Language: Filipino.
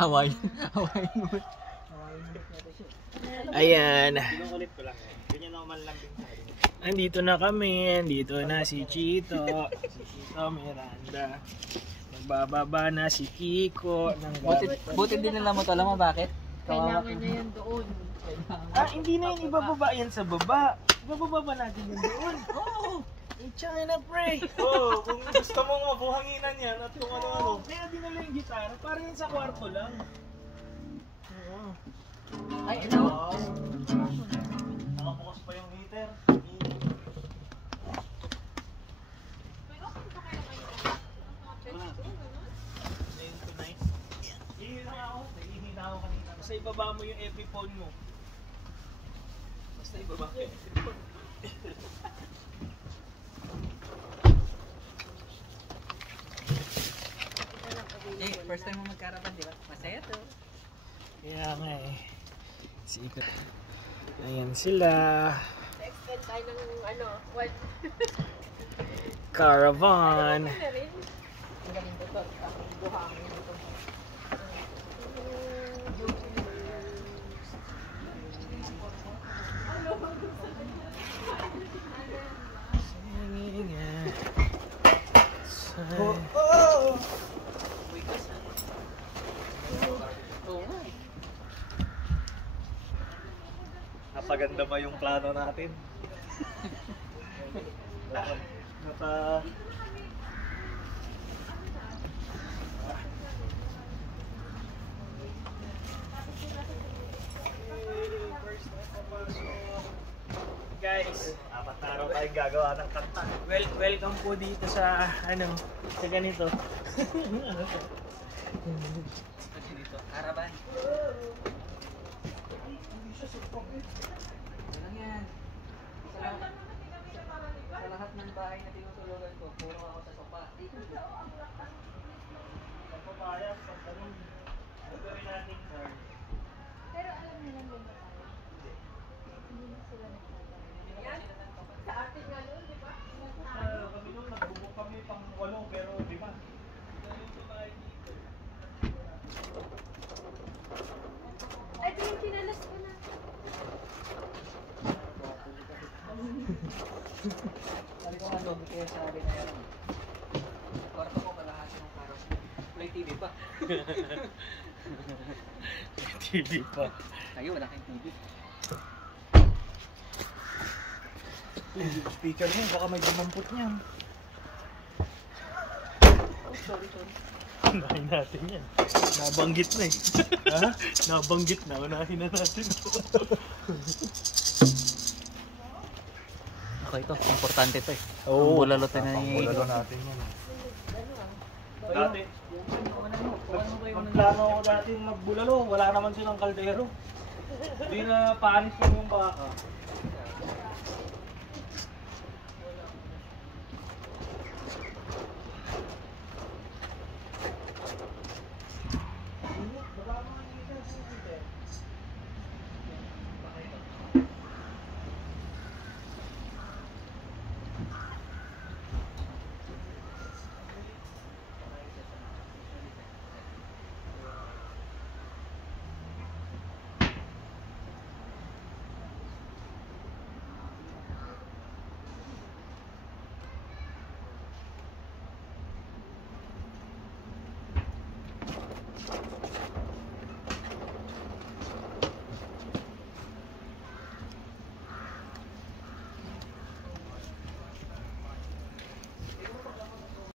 Hawaii. Ayan. Kinukulit ko lang eh. Ganyan ako manlambing sa akin. Andito na kami. Andito na si Chito. Si Chito Miranda. Nagbababa na si Kiko. Buti din nila mo to. Alam mo bakit? Kailangan niya yan doon. Hindi na yun ibababa yan sa baba. Ibababa ba natin yun doon? Oo. Itchangin na pre. Oo, kung gusto mo nga buhanginan yan at kung ano-ano. Kaya dinala yung gitara. Parang yun sa kwarto lang. Oo. Ay, ito. Nakabukas pa yung heater. Hihina ako kanina. Basta ibaba mo yung epiphone mo. Basta ibaba mo yung epiphone. Eh, first time mo magkarapan, di ba? Masaya to. Kaya nga eh. Sikot. Ayan sila. Extend tayo ng ano, one. Caravan. Ano na rin? Ang galing ko to. Ang buhangin ito. Napaganda ba yung plano natin? Napa... Guys, 4 na araw tayo gagawa ng kanta. welcome po dito sa sa ganito. Dito, karaban. Walang yan. Sa lahat ng bahay na tinutulugan ko, puro ako sa sopa. Papayas, pagtanong. Gagawin natin card. Pero alam nila mo ba tayo? Hindi na sila nagtatanong. Yan? Sa atin nga noon, di ba? Kami nung nagbubok kami pang 8 pero 5. Ay, ito yung kinalas ko na. Sabi ko nga doon, kaya sabi na yan. Kwarto ko kalahati ng karo. Play TV pa. TV pa. Kayo, wala kayong TV. Speaker mo, baka may dumampot niyan. Oh, sorry. Unahin natin yan. Nabanggit na eh. Ha? Nabanggit na. Unahin na natin. Ako ito, importante ito eh. Oo. Ang bulalot na Bulalo natin yun. Dati, Dati. magplano ako dati magbulalo, wala naman silang kaldero. Hindi na panis yung baka.